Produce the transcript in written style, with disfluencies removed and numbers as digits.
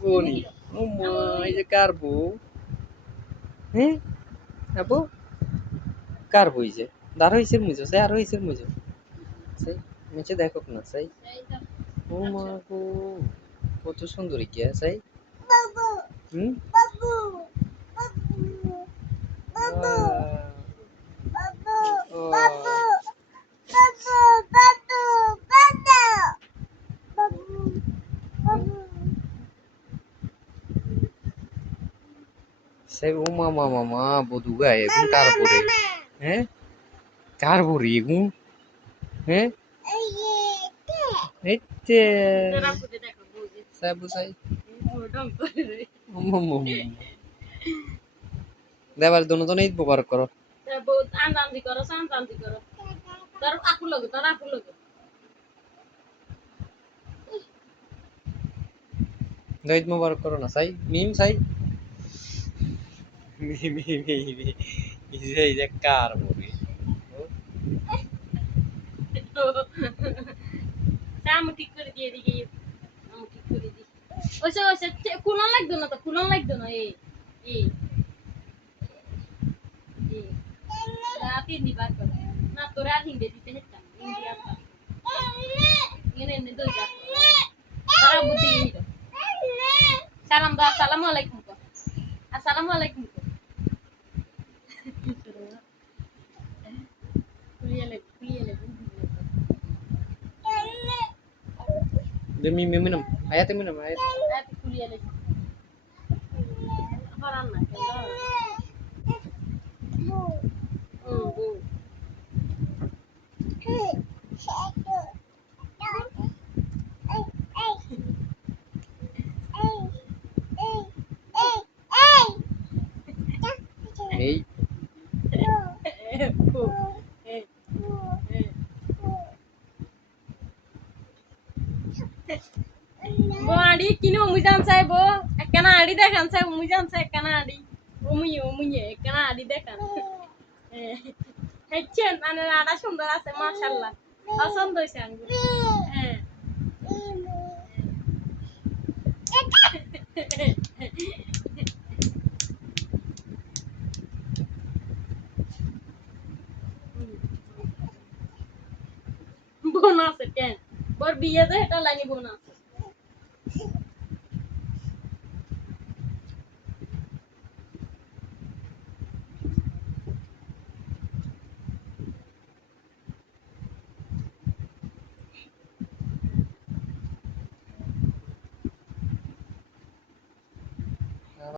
বনি ও মা এই যে কার বউ হ্যাঁ আবু কার বই যে দাঁড় হয়েছে মুজো সে আর হয়েছে মুজো সেই নিচে দেখো না সেই ও মা গো কত সুন্দরী কে সেই হুম সেই ও মা মা মা মা বধুগা এগুন কার পরে হ্যাঁ কার পরে এগুন হ্যাঁ এইতে সাই বুসাই দেবার দোনো দোনো ঈদ মুবারক করো বহুত আনন্দি করো শান্তি করো তার আপু লগে ঈদ মুবারক করো না সাই মিম সাই এই যে কার পরে আমি ঠিক করে দিয়ে দিই আমি ঠিক করে দিই ওইসব কুলন লাগতো না এই এই রাতে দিবার করে না তোরা হিন্দে দিতে হেতাম ইন্ডিয়া এনে দই যা তারা বুদ্ধি নিল সালাম দা আসসালামু আলাইকুম কো আসসালামু আলাইকুম কো কুলিয়ে demi minum ayat minum ayat kuliah lagi haram na hey bo adi kini umujan sai bo ekana adi dekan sai umujan sai ekana adi umuye ekana adi dekan hechen মানে আড়া সুন্দর আছে মাশাআল্লাহ পছন্দ হইছে আঙ্গুর বোন আছে কেন বর বিয়ে তো এটা লাগি বোন